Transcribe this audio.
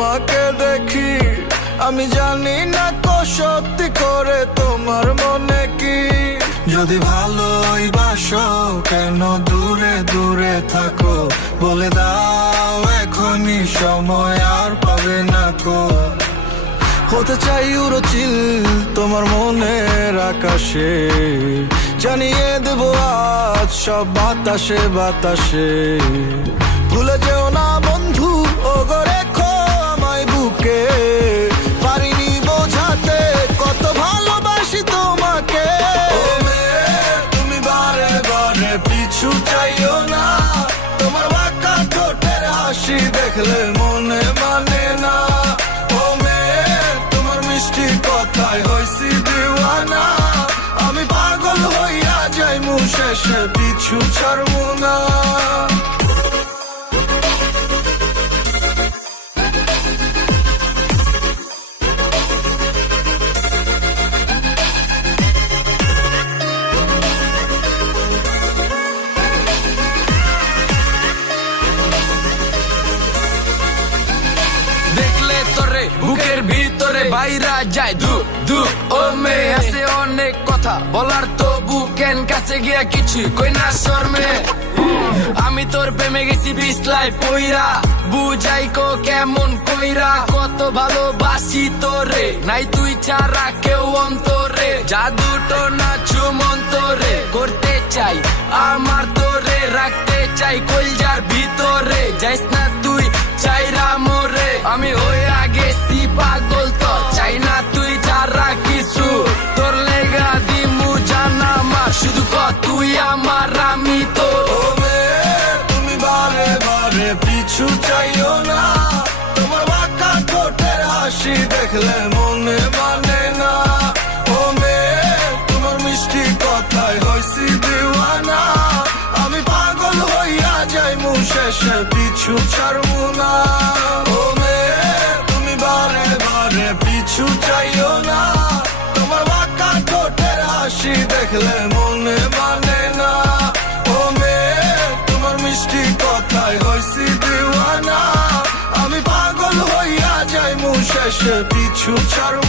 তোমাকে দেখি আমি জানি না সত্যি করে তোমার মনে কি। যদি ভালোই বাসো কেন দূরে দূরে থাকো, বলে দাও এখনই সময় আর পাবে না কো। হতে চাই উড়োচিল তোমার মনের আকাশে, জানিয়ে দেবো আজ সব বাতাসে বাতাসে। ভুলে যেও না বন্ধু ও গো রেখো আমায় বুকে, পারিনি বোঝাতে কত ভালোবাসি তোমাকে। ও মেয়ে তুমি বারে বারে পিছু চাইও না, তোমার বাঁকা ঠোঁটের হাসি দেখলে মনে মানে না। ও মেয়ে তোমার মিষ্টি কথায় হইছি দিওয়ানা, আমি পাগল হইয়া যাইমু শেষে পিছু ছাড়বো না। দেখলে তোরে বুকের ভিতরে বাইরা যায় ধু ধু। ও মেয়ে আছে অনেক কথা বলার, তো বুকেন কাছে গিয়া কিছু কই না শর্মে। আমি তোর প্রেমে গেছি বিছলাই পইরা, বুঝাই কো কেমন কইরা কত ভালোবাসি তোরে, নাই তুই ছাড়া কেউ অন্তরে। জাদুটো না চুমন্তরে করতে চাই আমার তোরে, রাখতে চাই কলজার ভিতরে। যাইস না তুই চাইরা মোরে, আমি হইয়া গেছি পাগল তো চাই না তুই ছাড়া কিছু। তোর লেগা দিমু জানা মা, শুধু ক তুই আমার আমি তো। ও মেয়ে তুমি বারে বারে পিছু চাইও না, তোমার বাঁকা ঠোঁটের হাসি দেখলে মনে মানে না। ও মেয়ে তোমার মিষ্টি কথায় হইছি দিওয়ানা, আমি পাগল হইয়া যাইমু শেষে পিছু ছাড়বো না। ও মেয়ে তুমি বারে বারে পিছু চাইও না, তোমার বাঁকা ঠোঁটের হাসি দেখলে মনে মানে না। ও মেয়ে তোমার মিষ্টি কথায় হইছি দিওয়ানা, আমি পাগল হইয়া যাইমু শেষে পিছু ছাড়বো